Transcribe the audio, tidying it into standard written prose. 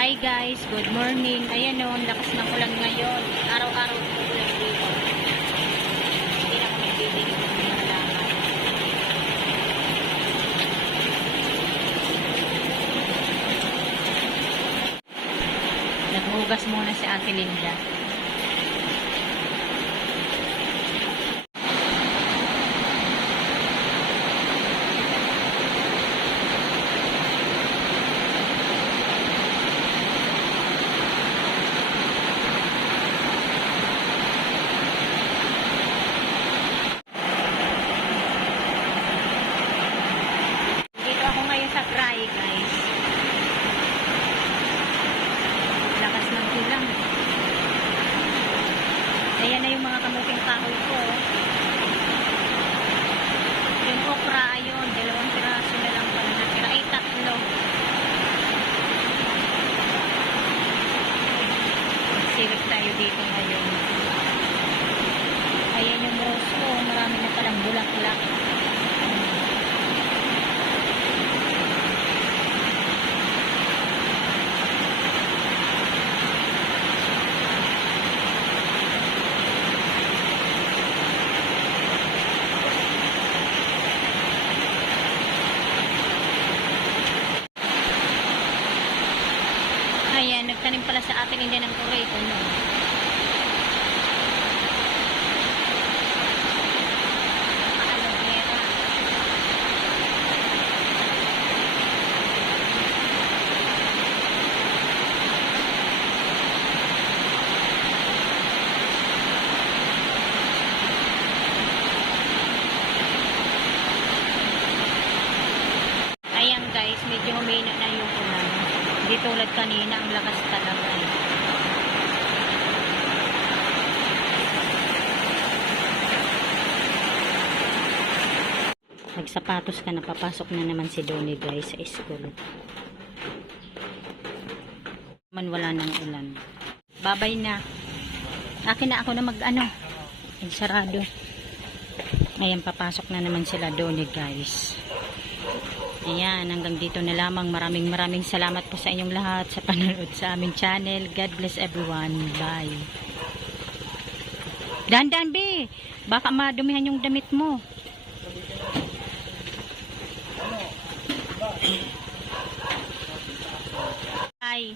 Hi guys, good morning. Ayan o, lakas ng ulan ngayon. Araw-araw ng ulan dito. Hindi na kami bibili ng mga halaman. Naghugas muna si Ate Linda. Sa cry guys, lakas ng ulan. Ayan na yung mga kamuting kahoy ko. Yung okra, ayun, 2 piraso na lang pala natira. Ay, 3. Silip tayo dito ngayon. Ayan yung rose ko, marami na palang bulaklak. Ayan, nagtanim pala sa atin hindi ng kurito, no? Ayan guys, medyo humina na yung ulan. Di tulad kanina, ang lakas talaga. Nagsapatos ka na, papasok na naman si Donnie guys sa school. Wala nang ulan. Babay na. Akin na ako na magsarado. Ayan, papasok na naman sila Donnie guys. Ayan, hanggang dito na lamang. Maraming salamat po sa inyong lahat sa panonood sa aming channel. God bless everyone. Bye. Dandan, be. Baka madumihan yung damit mo. Bye.